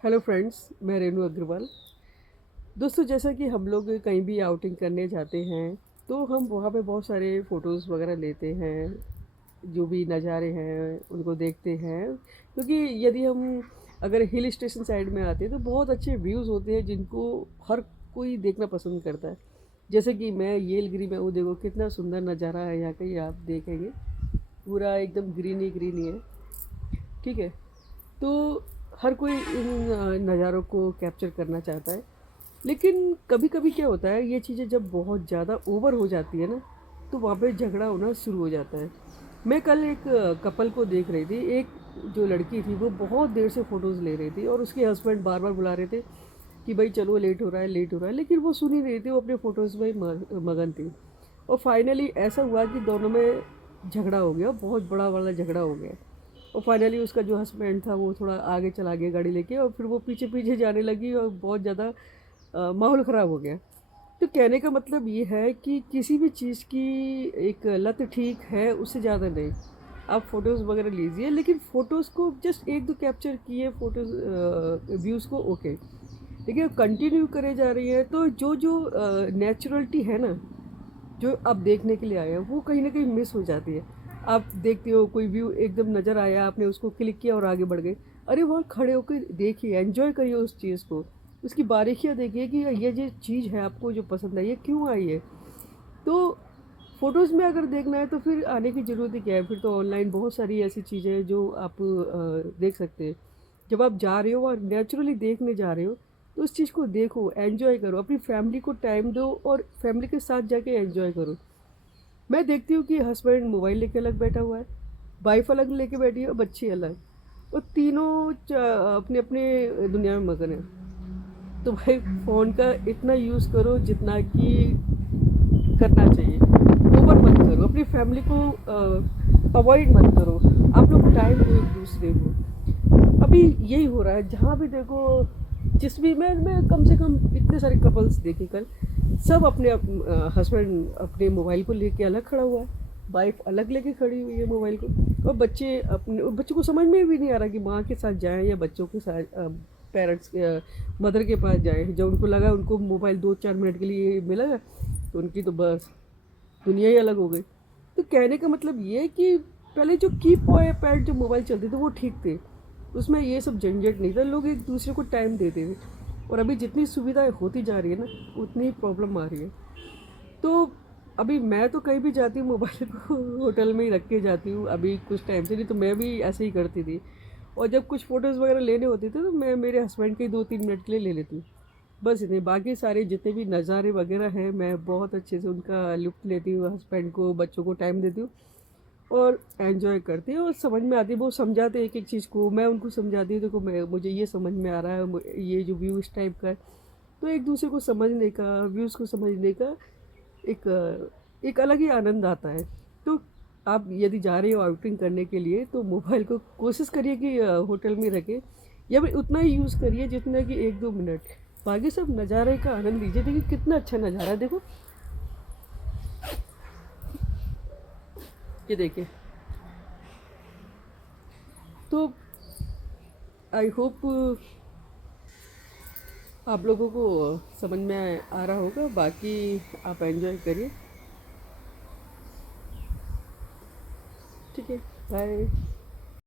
Hello friends, मैं रेनू अग्रवाल। दोस्तों, जैसा कि हम लोग कहीं भी आउटिंग करने जाते हैं तो हम वहाँ पे बहुत सारे फ़ोटोज़ वगैरह लेते हैं। जो भी नज़ारे हैं उनको देखते हैं, क्योंकि यदि हम अगर हिल स्टेशन साइड में आते हैं तो बहुत अच्छे व्यूज़ होते हैं जिनको हर कोई देखना पसंद करता है। जैसे कि मैं येलगिरी में हूँ, देखो कितना सुंदर नज़ारा है यहाँ का, ये आप देखेंगे पूरा एकदम ग्रीन ही ग्रीन ही है। ठीक है, तो हर कोई इन नज़ारों को कैप्चर करना चाहता है। लेकिन कभी कभी क्या होता है, ये चीज़ें जब बहुत ज़्यादा ओवर हो जाती है ना, तो वहाँ पे झगड़ा होना शुरू हो जाता है। मैं कल एक कपल को देख रही थी। एक जो लड़की थी वो बहुत देर से फ़ोटोज़ ले रही थी और उसके हस्बैंड बार बार बुला रहे थे कि भाई चलो, लेट हो रहा है लेट हो रहा है, लेकिन वो सुन ही नहीं रही थी, वो अपने फ़ोटोज़ में मगन थी। और फाइनली ऐसा हुआ कि दोनों में झगड़ा हो गया, बहुत बड़ा वाला झगड़ा हो गया। और फाइनली उसका जो हस्बैंड था वो थोड़ा आगे चला गया गाड़ी लेके, और फिर वो पीछे पीछे जाने लगी और बहुत ज़्यादा माहौल ख़राब हो गया। तो कहने का मतलब ये है कि किसी भी चीज़ की एक लत ठीक है, उससे ज़्यादा नहीं। आप फ़ोटोज़ वगैरह लीजिए, लेकिन फ़ोटोज़ को जस्ट एक दो कैप्चर किए फ़ोटोज़, व्यूज़ को ओके। लेकिन कंटिन्यू करे जा रही है तो जो जो नेचुरलिटी है ना, जो आप देखने के लिए आए हैं, वो कहीं ना कहीं मिस हो जाती है। आप देखते हो कोई व्यू एकदम नज़र आया, आपने उसको क्लिक किया और आगे बढ़ गए। अरे वहाँ खड़े होकर देखिए, एंजॉय करिए उस चीज़ को, उसकी बारीकियाँ देखिए कि ये जो चीज़ है आपको जो पसंद है ये क्यों आई है। तो फ़ोटोज़ में अगर देखना है तो फिर आने की ज़रूरत ही क्या है, फिर तो ऑनलाइन बहुत सारी ऐसी चीज़ें हैं जो आप देख सकते हैं। जब आप जा रहे हो और नेचुरली देखने जा रहे हो, तो उस चीज़ को देखो, एन्जॉय करो, अपनी फैमिली को टाइम दो और फैमिली के साथ जाके एन्जॉय करो। मैं देखती हूँ कि हस्बैंड मोबाइल लेके अलग बैठा हुआ है, वाइफ अलग लेके बैठी है और बच्चे अलग, और तीनों अपने अपने दुनिया में मगन है। तो भाई फ़ोन का इतना यूज़ करो जितना कि करना चाहिए, ओवर मत करो, अपनी फैमिली को अवॉइड मत करो। आप लोग टाइम दो एक दूसरे को। अभी यही हो रहा है जहाँ भी देखो, जिस भी मैं कम से कम इतने सारे कपल्स देखे कल, सब अपने हस्बैंड अपने मोबाइल को लेके अलग खड़ा हुआ है, वाइफ अलग लेके खड़ी हुई है मोबाइल को, और बच्चे अपने, और बच्चों को समझ में भी नहीं आ रहा कि माँ के साथ जाएं या बच्चों के साथ पेरेंट्स मदर के पास जाएं। जब उनको लगा उनको मोबाइल 2-4 मिनट के लिए मिला तो उनकी तो बस दुनिया ही अलग हो गई। तो कहने का मतलब ये है कि पहले जो की पैड जो मोबाइल चलते थे वो ठीक थे, उसमें ये सब झंझट नहीं था, लोग एक दूसरे को टाइम देते थे। और अभी जितनी सुविधाएं होती जा रही है ना, उतनी ही प्रॉब्लम आ रही है। तो अभी मैं तो कहीं भी जाती हूँ मोबाइल को होटल में ही रख के जाती हूँ अभी कुछ टाइम से, नहीं तो मैं भी ऐसे ही करती थी। और जब कुछ फ़ोटोज़ वगैरह लेने होते थे तो मैं मेरे हस्बैंड के 2-3 मिनट के लिए ले लेती हूँ, बस इतने। बाकी सारे जितने भी नज़ारे वगैरह हैं मैं बहुत अच्छे से उनका लुत्फ़ लेती हूँ, हस्बैंड को बच्चों को टाइम देती हूँ और एन्जॉय करती हूँ। और समझ में आती है, वो समझाते हैं एक एक चीज़ को, मैं उनको समझाती हूँ, देखो मैं मुझे ये समझ में आ रहा है, ये जो व्यू इस टाइप का है। तो एक दूसरे को समझने का, व्यूज़ को समझने का एक एक अलग ही आनंद आता है। तो आप यदि जा रहे हो आउटिंग करने के लिए तो मोबाइल को कोशिश करिए कि होटल में रखें, या फिर उतना ही यूज़ करिए जितना कि 1-2 मिनट। बाकी सब नज़ारे का आनंद लीजिए। देखिए कितना अच्छा नज़ारा है, देखो ये देखिए। तो आई होप आप लोगों को समझ में आ रहा होगा। बाकी आप एंजॉय करिए। ठीक है, बाय।